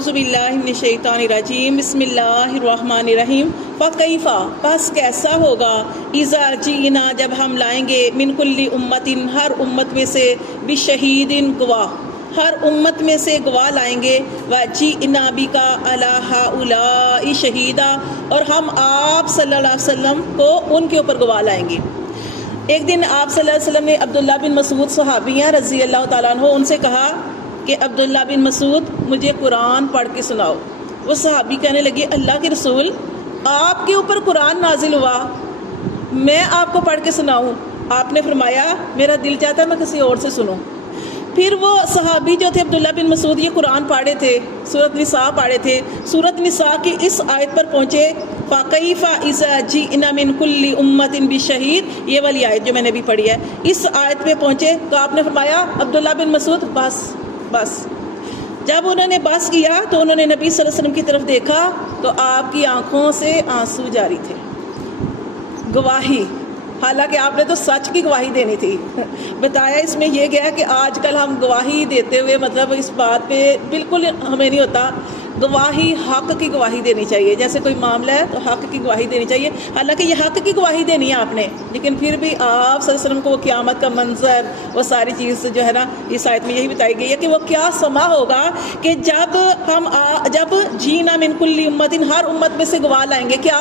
اعوذ باللہ من الشیطان الرجیم بسم اللہ الرحمن الرحیم فکیفا پس کیسا ہوگا اذا جئنا جب ہم لائیں گے من کل امت ہر امت میں سے بشہید گواہ ہر امت میں سے گواہ لائیں گے وجئنا بک علی ہؤلاء شہیدا اور ہم آپ صلی اللہ علیہ وسلم کو ان کے اوپر گواہ لائیں گے۔ ایک دن آپ صلی اللہ علیہ وسلم نے عبداللہ بن مسعود صحابی ہیں رضی اللہ تعالیٰ عنہ ان سے کہا کہ عبداللہ بن مسعود مجھے قرآن پڑھ کے سناؤ۔ وہ صحابی کہنے لگے اللہ کے رسول آپ کے اوپر قرآن نازل ہوا، میں آپ کو پڑھ کے سناؤں؟ آپ نے فرمایا میرا دل چاہتا ہے میں کسی اور سے سنوں۔ پھر وہ صحابی جو تھے عبداللہ بن مسعود یہ قرآن پڑھے تھے، سورۃ نساء پڑھے تھے، سورۃ نساء کی اس آیت پر پہنچے فَكَيْفَ إِذَا جِئْنَا مِن كُلِّ أُمَّةٍ بِشَهِيدٍ، یہ والی آیت جو میں نے بھی پڑھی ہے، اس آیت پہ پہنچے تو آپ نے فرمایا عبداللہ بن مسعود بس۔ جب انہوں نے بس کیا تو انہوں نے نبی صلی اللہ علیہ وسلم کی طرف دیکھا تو آپ کی آنکھوں سے آنسو جاری تھے۔ گواہی، حالانکہ آپ نے تو سچ کی گواہی دینی تھی۔ بتایا اس میں یہ گیا کہ آج کل ہم گواہی دیتے ہوئے مطلب اس بات پہ بالکل ہمیں نہیں ہوتا، گواہی حق کی گواہی دینی چاہیے، جیسے کوئی معاملہ ہے تو حق کی گواہی دینی چاہیے، حالانکہ یہ حق کی گواہی دینی ہے آپ نے، لیکن پھر بھی آپ صلی اللہ علیہ وسلم کو وہ قیامت کا منظر وہ ساری چیز جو ہے نا اس آیت میں یہی بتائی گئی ہے کہ وہ کیا سما ہوگا کہ جب جینا من کل امت ہر امت میں سے گواہ لائیں گے، کیا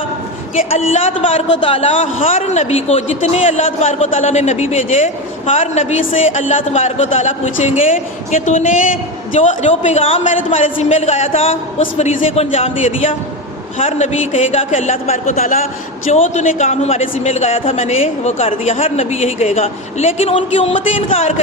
کہ اللہ تبارک و تعالیٰ ہر نبی کو، جتنے اللہ تبارک و تعالیٰ نے نبی بھیجے ہر نبی سے اللہ تبارک و تعالیٰ پوچھیں گے کہ تو نے جو پیغام میں نے تمہارے ذمہ لگایا تھا اس فریضے کو انجام دے دیا؟ ہر نبی کہے گا کہ اللہ تبارک و تعالیٰ جو تو نے کام ہمارے ذمہ لگایا تھا میں نے وہ کر دیا، ہر نبی یہی کہے گا۔ لیکن ان کی امتیں انکار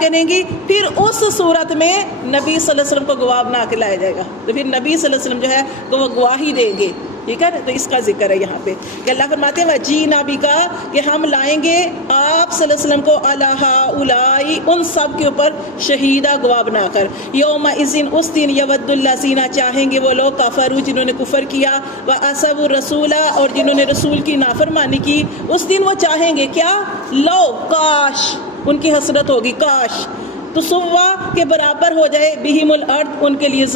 کریں گی، پھر اس صورت میں نبی صلی اللہ علیہ وسلم کو گواہ بنا کے لایا جائے گا، تو پھر نبی صلی اللہ علیہ وسلم جو ہے تو وہ گواہی دیں گے، ٹھیک ہے؟ تو اس کا ذکر ہے یہاں پہ کہ اللہ فرماتے ہیں وَجِئْنَا بِكَ کہ ہم لائیں گے آپ صلی اللہ علیہ وسلم کو عَلَىٰ هَؤُلَاءِ ان سب کے اوپر شہیدہ گواہ بنا کر، یومئذ اس دن یود الذین چاہیں گے وہ لوگ کفروا جنہوں نے کفر کیا، وعصوا الرسول اور جنہوں نے رسول کی نافرمانی کی، اس دن وہ چاہیں گے کیا؟ لو کاش، ان کی حسرت ہوگی کاش، تسوا کہ برابر ہو جائے بہم الارض ان کے لیے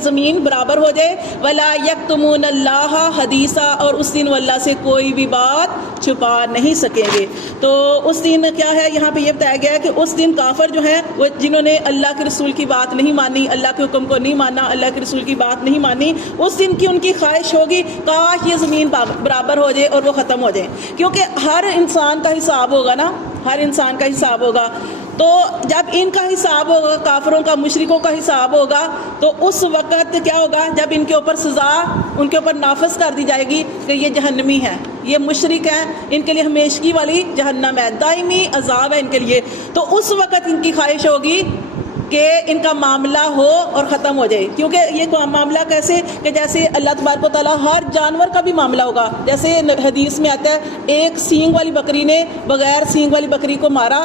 زمین برابر ہو جائے، ولا یکتمون اللہ حدیثا اور اس دن وہ اللہ سے کوئی بھی بات چھپا نہیں سکیں گے۔ تو اس دن کیا ہے یہاں پہ یہ بتایا گیا ہے کہ اس دن کافر جو ہیں وہ جنہوں نے اللہ کے رسول کی بات نہیں مانی، اللہ کے حکم کو نہیں مانا، اللہ کے رسول کی بات نہیں مانی، اس دن کی ان کی خواہش ہوگی کاش یہ زمین برابر ہو جائے اور وہ ختم ہو جائے، کیونکہ ہر انسان کا حساب ہوگا نا، ہر انسان کا حساب ہوگا۔ تو جب ان کا حساب ہوگا، کافروں کا، مشرکوں کا حساب ہوگا، تو اس وقت کیا ہوگا جب ان کے اوپر سزا ان کے اوپر نافذ کر دی جائے گی کہ یہ جہنمی ہے، یہ مشرک ہیں، ان کے لیے ہمیشگی والی جہنم ہے، دائمی عذاب ہے ان کے لیے، تو اس وقت ان کی خواہش ہوگی کہ ان کا معاملہ ہو اور ختم ہو جائے، کیونکہ یہ معاملہ کیسے کہ جیسے اللہ تبارک و تعالیٰ ہر جانور کا بھی معاملہ ہوگا، جیسے حدیث میں آتا ہے ایک سینگ والی بکری نے بغیر سینگ والی بکری کو مارا،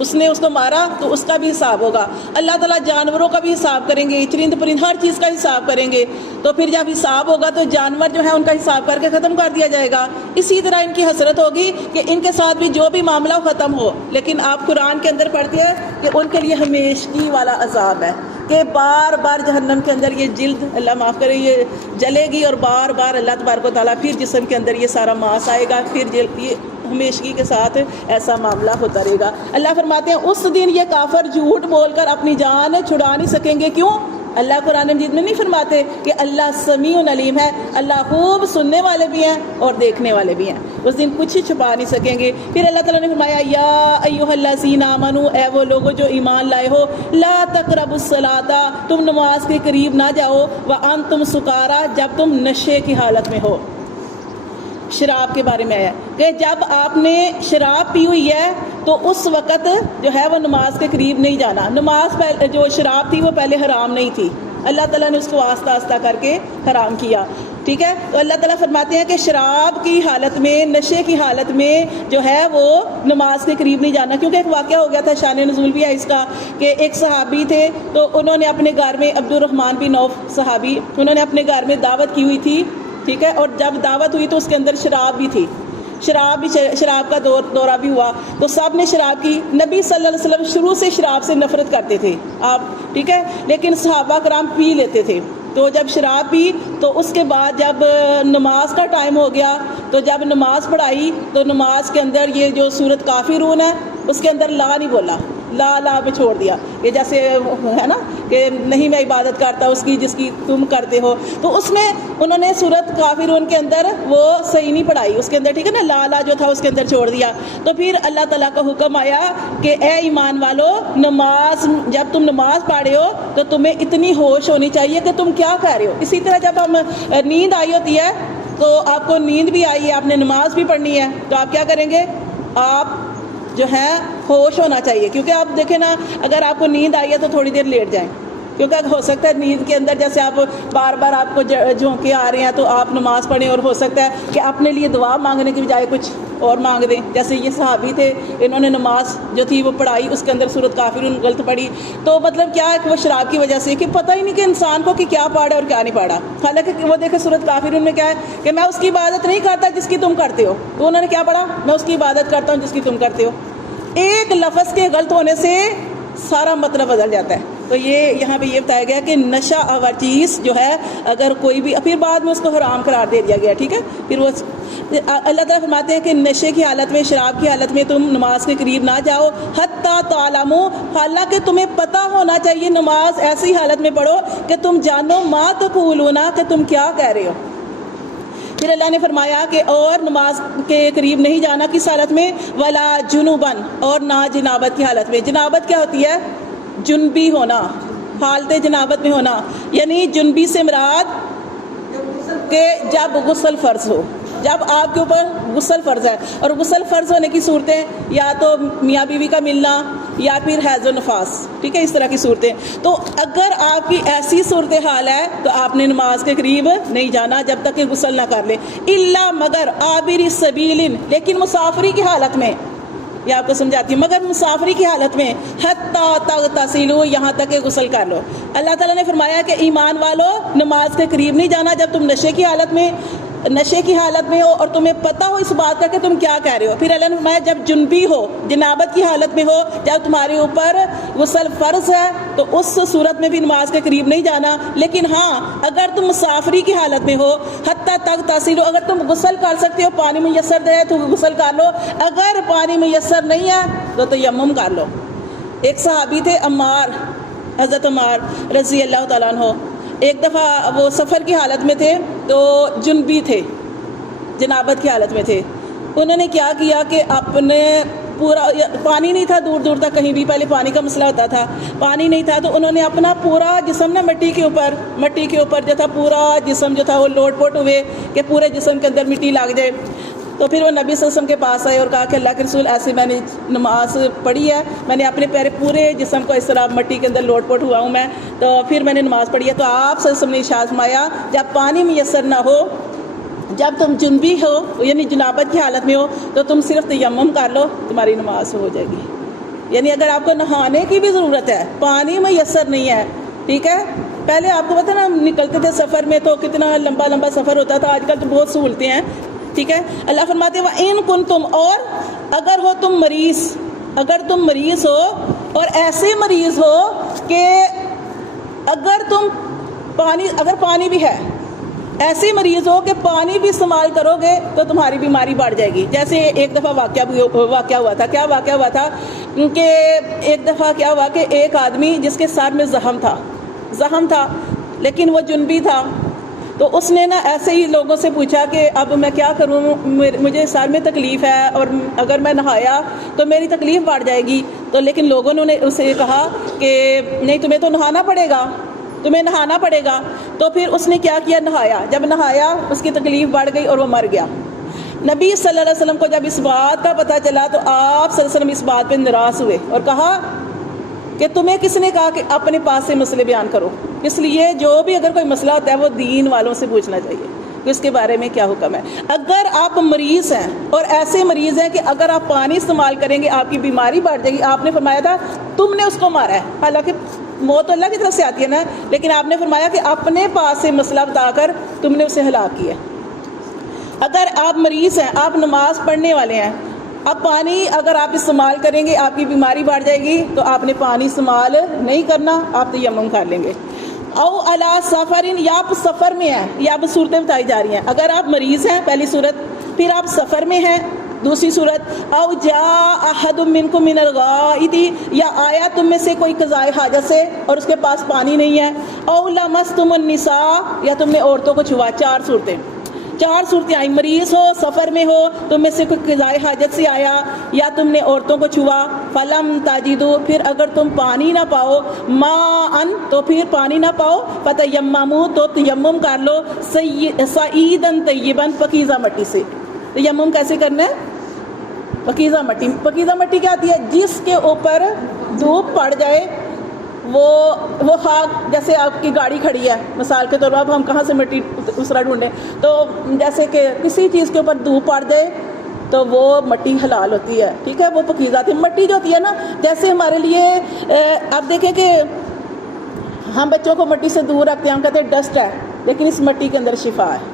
اس نے اس کو مارا تو اس کا بھی حساب ہوگا، اللہ تعالیٰ جانوروں کا بھی حساب کریں گے، چرند پرند ہر چیز کا حساب کریں گے، تو پھر جب حساب ہوگا تو جانور جو ہے ان کا حساب کر کے ختم کر دیا جائے گا۔ اسی طرح ان کی حسرت ہوگی کہ ان کے ساتھ بھی جو بھی معاملہ ختم ہو، لیکن آپ قرآن کے اندر پڑھتے ہیں کہ ان کے لیے ہمیشگی والا عذاب ہے کہ بار بار جہنم کے اندر یہ جلد، اللہ معاف کرے، یہ جلے گی اور بار بار اللہ تبارک و تعالیٰ پھر جسم کے اندر یہ سارا ماس آئے گا، پھر جلد، یہ ہمیشگی کے ساتھ ایسا معاملہ ہوتا رہے گا۔ اللہ فرماتے ہیں اس دن یہ کافر جھوٹ بول کر اپنی جان چھڑا نہیں سکیں گے، کیوں؟ اللہ قرآن مجید میں نہیں فرماتے کہ اللہ سمیع علیم ہے، اللہ خوب سننے والے بھی ہیں اور دیکھنے والے بھی ہیں، اس دن کچھ چھپا نہیں سکیں گے۔ پھر اللہ تعالیٰ نے فرمایا یا ایھا الذین آمنوا اے وہ لوگوں جو ایمان لائے ہو، لا تقربوا الصلاۃ تم نماز کے قریب نہ جاؤ، وانتم سکارا جب تم نشے کی حالت میں ہو۔ شراب کے بارے میں ہے کہ جب آپ نے شراب پی ہوئی ہے تو اس وقت جو ہے وہ نماز کے قریب نہیں جانا، نماز جو شراب تھی وہ پہلے حرام نہیں تھی، اللہ تعالیٰ نے اس کو آہستہ آہستہ کر کے حرام کیا، ٹھیک ہے؟ تو اللہ تعالیٰ فرماتے ہیں کہ شراب کی حالت میں، نشے کی حالت میں جو ہے وہ نماز کے قریب نہیں جانا، کیونکہ ایک واقعہ ہو گیا تھا، شان نزول بھی ہے اس کا، کہ ایک صحابی تھے تو انہوں نے اپنے گھر میں، عبد الرحمن بن عوف صحابی، انہوں نے اپنے گھر میں دعوت کی ہوئی تھی، ٹھیک ہے؟ اور جب دعوت ہوئی تو اس کے اندر شراب بھی تھی، شراب کا دورہ بھی ہوا تو سب نے شراب کی. نبی صلی اللہ علیہ وسلم شروع سے شراب سے نفرت کرتے تھے آپ, ٹھیک ہے, لیکن صحابہ کرام پی لیتے تھے. تو جب شراب پی تو اس کے بعد جب نماز کا ٹائم ہو گیا تو جب نماز پڑھائی تو نماز کے اندر یہ جو سورت کافرون ہے اس کے اندر لا نہیں بولا, لا پہ چھوڑ دیا. یہ جیسے ہے نا کہ نہیں میں عبادت کرتا اس کی جس کی تم کرتے ہو, تو اس میں انہوں نے سورت کافرون کے اندر وہ صحیح نہیں پڑھائی اس کے اندر, ٹھیک ہے نا, لا جو تھا اس کے اندر چھوڑ دیا. تو پھر اللہ تعالیٰ کا حکم آیا کہ اے ایمان والو, نماز جب تم نماز پڑھے ہو تو تمہیں اتنی ہوش ہونی چاہیے کہ تم کیا کہہ رہے ہو. اسی طرح جب ہم نیند آئی ہوتی ہے تو آپ کو نیند بھی آئی ہے, آپ نے نماز بھی پڑھنی ہے, تو آپ کیا کریں گے, آپ جو ہے ہوش ہونا چاہیے. کیونکہ آپ دیکھیں نا, اگر آپ کو نیند آئی ہے تو تھوڑی دیر لیٹ جائیں, کیونکہ ہو سکتا ہے نیند کے اندر جیسے آپ بار بار آپ کو جھونکے آ رہے ہیں تو آپ نماز پڑھیں اور ہو سکتا ہے کہ اپنے لیے دعا مانگنے کی بجائے کچھ اور مانگ دیں. جیسے یہ صحابی تھے, انہوں نے نماز جو تھی وہ پڑھائی, اس کے اندر سورت کافرون غلط پڑھی. تو مطلب کیا ہے کہ وہ شراب کی وجہ سے کہ پتہ ہی نہیں کہ انسان کو کہ کیا پڑھا اور کیا نہیں پڑھا. حالانکہ وہ دیکھیں سورت کافرون میں کیا ہے کہ میں اس کی عبادت نہیں کرتا جس کی تم کرتے ہو, تو انہوں نے کیا پڑھا, میں اس کی عبادت کرتا ہوں جس کی تم کرتے ہو. ایک لفظ کے غلط ہونے سے سارا مطلب بدل جاتا ہے. تو یہ یہاں پہ یہ بتایا گیا کہ نشہ آور چیز جو ہے اگر کوئی بھی, پھر بعد میں اس کو حرام قرار دے دیا گیا, ٹھیک ہے. پھر وہ اللہ تعالیٰ فرماتے ہیں کہ نشے کی حالت میں, شراب کی حالت میں تم نماز کے قریب نہ جاؤ, حتیٰ تعلموا, حالانکہ تمہیں پتہ ہونا چاہیے نماز ایسی حالت میں پڑھو کہ تم جانو ما تقولون, کہ تم کیا کہہ رہے ہو. پھر اللہ نے فرمایا کہ اور نماز کے قریب نہیں جانا کس حالت میں, ولا جنوبن, اور نہ جنابت کی حالت میں. جنابت کیا ہوتی ہے, جنبی ہونا, حالت جنابت میں ہونا. یعنی جنبی سے مراد کہ جب غسل فرض ہو, جب آپ کے اوپر غسل فرض ہے, اور غسل فرض ہونے کی صورتیں یا تو میاں بیوی کا ملنا یا پھر حیض و نفاس, ٹھیک ہے, اس طرح کی صورتیں. تو اگر آپ کی ایسی صورتحال ہے تو آپ نے نماز کے قریب نہیں جانا جب تک کہ غسل نہ کر لیں. الا مگر عابر سبیل, لیکن مسافری کی حالت میں, یہ آپ کو سمجھاتی ہوں, مگر مسافری کی حالت میں, حتی تغتسلوا, یہاں تک کہ غسل کر لو. اللہ تعالیٰ نے فرمایا کہ ایمان والو, نماز کے قریب نہیں جانا جب تم نشے کی حالت میں ہو اور تمہیں پتہ ہو اس بات کا کہ تم کیا کہہ رہے ہو. پھر اللہ نے فرمایا جب جنبی ہو, جنابت کی حالت میں ہو, جب تمہارے اوپر غسل فرض ہے تو اس صورت میں بھی نماز کے قریب نہیں جانا. لیکن ہاں اگر تم مسافری کی حالت میں ہو, حتیٰ تغتسلوا, اگر تم غسل کر سکتے ہو, پانی میسر ہے تو غسل کر لو, اگر پانی میسر نہیں ہے تو تیمم کر لو. ایک صحابی تھے عمار, حضرت عمار رضی اللہ تعالیٰ عنہ, ایک دفعہ وہ سفر کی حالت میں تھے تو جنبی تھے, جنابت کی حالت میں تھے. انہوں نے کیا کیا کہ اپنے پورا, پانی نہیں تھا دور دور تک کہیں بھی, پہلے پانی کا مسئلہ ہوتا تھا, پانی نہیں تھا, تو انہوں نے اپنا پورا جسم نا مٹی کے اوپر جو تھا پورا جسم جو تھا وہ لوٹ پوٹ ہوئے کہ پورے جسم کے اندر مٹی لگ جائے. تو پھر وہ نبی صلی اللہ علیہ وسلم کے پاس آئے اور کہا کہ اللہ کے رسول ایسے میں نے نماز پڑھی ہے, میں نے اپنے پورے جسم کو اس طرح مٹی کے اندر لوٹ پوٹ ہوا ہوں میں, تو پھر میں نے نماز پڑھی ہے. تو آپ صلی اللہ علیہ وسلم نے ارشاد فرمایا جب پانی میسر نہ ہو, جب تم جنبی ہو یعنی جنابت کی حالت میں ہو, تو تم صرف تیمم کر لو, تمہاری نماز ہو جائے گی. یعنی اگر آپ کو نہانے کی بھی ضرورت ہے, پانی میسر نہیں ہے, ٹھیک ہے, پہلے آپ کو پتہ نا نکلتے تھے سفر میں تو کتنا لمبا سفر ہوتا تھا, آج کل تو بہت سہولتیں ہیں, ٹھیک ہے. اللہ فرماتے ہیں وَإِن كُنتُمْ, اور اگر ہو تم مریض, اگر تم مریض ہو اور ایسے مریض ہو کہ اگر پانی بھی ہے, ایسے مریض ہو کہ پانی بھی استعمال کرو گے تو تمہاری بیماری بڑھ جائے گی. جیسے ایک دفعہ واقعہ ہوا تھا. کیا واقعہ ہوا تھا کہ ایک دفعہ کیا ہوا کہ ایک آدمی جس کے سر میں زخم تھا لیکن وہ جنبی تھا, تو اس نے نا ایسے ہی لوگوں سے پوچھا کہ اب میں کیا کروں, مجھے سر میں تکلیف ہے اور اگر میں نہایا تو میری تکلیف بڑھ جائے گی. تو لیکن لوگوں نے اسے کہا کہ نہیں, تمہیں تو نہانا پڑے گا. تو پھر اس نے کیا کیا, نہایا. جب نہایا اس کی تکلیف بڑھ گئی اور وہ مر گیا. نبی صلی اللہ علیہ وسلم کو جب اس بات کا پتہ چلا تو آپ صلی اللہ علیہ وسلم اس بات پہ ناراض ہوئے اور کہا کہ تمہیں کس نے کہا کہ اپنے پاس سے مسئلے بیان کرو. اس لیے جو بھی اگر کوئی مسئلہ ہوتا ہے وہ دین والوں سے پوچھنا چاہیے کہ اس کے بارے میں کیا حکم ہے. اگر آپ مریض ہیں اور ایسے مریض ہیں کہ اگر آپ پانی استعمال کریں گے آپ کی بیماری بڑھ جائے گی, آپ نے فرمایا تھا تم نے اس کو مارا ہے, حالانکہ موت اللہ کی طرف سے آتی ہے نا, لیکن آپ نے فرمایا کہ اپنے پاس سے مسئلہ بتا کر تم نے اسے ہلاک کیا. اگر آپ مریض ہیں، آپ نماز پڑھنے والے ہیں، اب پانی اگر آپ استعمال کریں گے آپ کی بیماری بڑھ جائے گی، تو آپ نے پانی استعمال نہیں کرنا، آپ تیمم کر لیں گے۔ او علی سفرین، یا آپ سفر میں ہیں، یہ آپ صورتیں بتائی جا رہی ہیں۔ اگر آپ مریض ہیں پہلی صورت، پھر آپ سفر میں ہیں دوسری صورت، او جاء احد منکم من الغائط، یا آیا تم میں سے کوئی قضائے حاجت سے اور اس کے پاس پانی نہیں ہے، او لمستم النساء، یا تم نے عورتوں کو چھوا۔ چار صورتیں آئیں، مریض ہو، سفر میں ہو، تم میں سے کوئی قضائے حاجت سے آیا، یا تم نے عورتوں کو چھوا، فلم تجدو، پھر اگر تم پانی نہ پاؤ، ماءً، تو پھر پانی نہ پاؤ، فتیمموا، تو تیمم کر لو، صعیداً طیباً، پاکیزہ مٹی سے۔ تیمم کیسے کرنا ہے؟ پاکیزہ مٹی۔ پاکیزہ مٹی کیا ہوتی ہے؟ جس کے اوپر دھوپ پڑ جائے، وہ خاک، جیسے آپ کی گاڑی کھڑی ہے مثال کے طور پر، اب ہم کہاں سے مٹی دوسرا ڈھونڈیں، تو جیسے کہ کسی چیز کے اوپر دھوپ پڑ جائے تو وہ مٹی حلال ہوتی ہے، ٹھیک ہے، وہ پاکیزہ تھی۔ مٹی جو ہوتی ہے نا، جیسے ہمارے لیے آپ دیکھیں کہ ہم بچوں کو مٹی سے دور رکھتے ہیں، ہم کہتے ہیں ڈسٹ ہے، لیکن اس مٹی کے اندر شفا ہے۔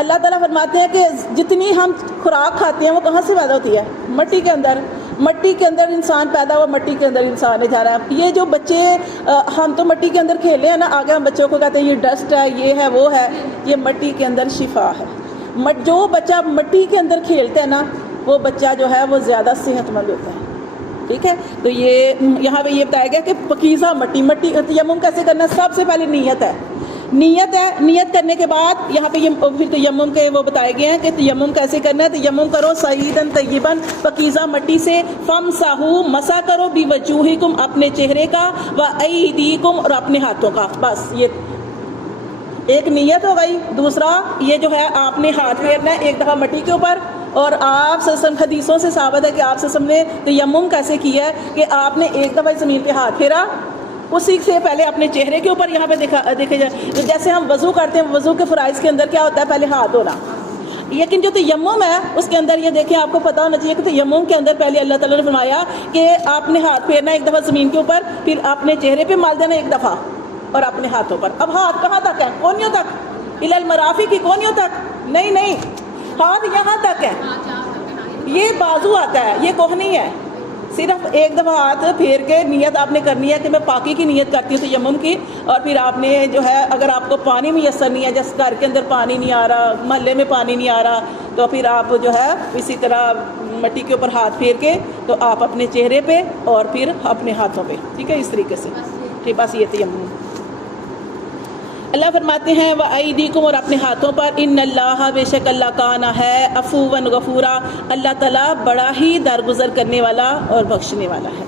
اللہ تعالیٰ فرماتے ہیں کہ جتنی ہم خوراک کھاتے ہیں وہ کہاں سے پیدا ہوتی ہے؟ مٹی کے اندر۔ مٹی کے اندر انسان پیدا ہوا، مٹی کے اندر انسان جا رہا ہے۔ یہ جو بچے، ہم تو مٹی کے اندر کھیلے ہیں نا، آگے ہم بچوں کو کہتے ہیں یہ ڈسٹ ہے، یہ ہے، وہ ہے، یہ مٹی کے اندر شفا ہے۔ جو بچہ مٹی کے اندر کھیلتا ہے نا، وہ بچہ جو ہے وہ زیادہ صحت مند ہوتا ہے، ٹھیک ہے۔ تو یہ یہاں پہ یہ بتایا گیا کہ پاکیزہ مٹی تیمم کیسے کرنا ہے؟ سب سے پہلے نیت ہے، نیت کرنے کے بعد یہاں پہ یہ پھر تیمم کے وہ بتائے گئے ہیں کہ تیمم کیسے کرنا ہے۔ تیمم کرو صعیداً طیباً، پاکیزہ مٹی سے، فامسحوا، مسح کرو، بوجوہکم، اپنے چہرے کا، وایدیکم، اور اپنے ہاتھوں کا۔ بس یہ ایک نیت ہو گئی۔ دوسرا یہ جو ہے آپ نے ہاتھ پھیرنا ہے ایک دفعہ مٹی کے اوپر، اور آپ سے حدیثوں سے ثابت ہے کہ آپ سے نے تیمم کیسے کیا ہے کہ آپ نے ایک دفعہ زمین پہ ہاتھ پھیرا، اسی سے پہلے اپنے چہرے کے اوپر یہاں پہ دیکھے جائے، جیسے ہم وضو کرتے ہیں، وضو کے فرائض کے اندر کیا ہوتا ہے؟ پہلے ہاتھ دھونا۔ لیکن جو تیمم ہے اس کے اندر یہ دیکھیں، آپ کو پتہ ہونا چاہیے کہ تیمم کے اندر پہلے اللہ تعالیٰ نے فرمایا کہ آپ نے ہاتھ پھیرنا ایک دفعہ زمین کے اوپر، پھر اپنے چہرے پہ مال دینا ایک دفعہ، اور اپنے ہاتھوں پر۔ اب ہاتھ کہاں تک ہے؟ کونیوں تک، الی المرافق کی کونیوں تک نہیں، ہاتھ یہاں تک ہے، یہ بازو آتا ہے، یہ کوہ نہیں ہے۔ صرف ایک دفعہ ہاتھ پھیر کے نیت آپ نے کرنی ہے کہ میں پاکی کی نیت کرتی ہوں تیمم کی، اور پھر آپ نے جو ہے اگر آپ کو پانی میسر نہیں ہے، جس گھر کے اندر پانی نہیں آ رہا، محلے میں پانی نہیں آ رہا، تو پھر آپ جو ہے اسی طرح مٹی کے اوپر ہاتھ پھیر کے تو آپ اپنے چہرے پہ اور پھر اپنے ہاتھوں پہ، ٹھیک ہے، اس طریقے سے، ٹھیک، بس یہ تیمم۔ اللہ فرماتے ہیں وَأَيْدِيكُمْ، اور اپنے ہاتھوں پر، ان اللہ، بے شک اللہ کان ہے، عفواً غفورا، اللہ تعالیٰ بڑا ہی درگزر کرنے والا اور بخشنے والا ہے۔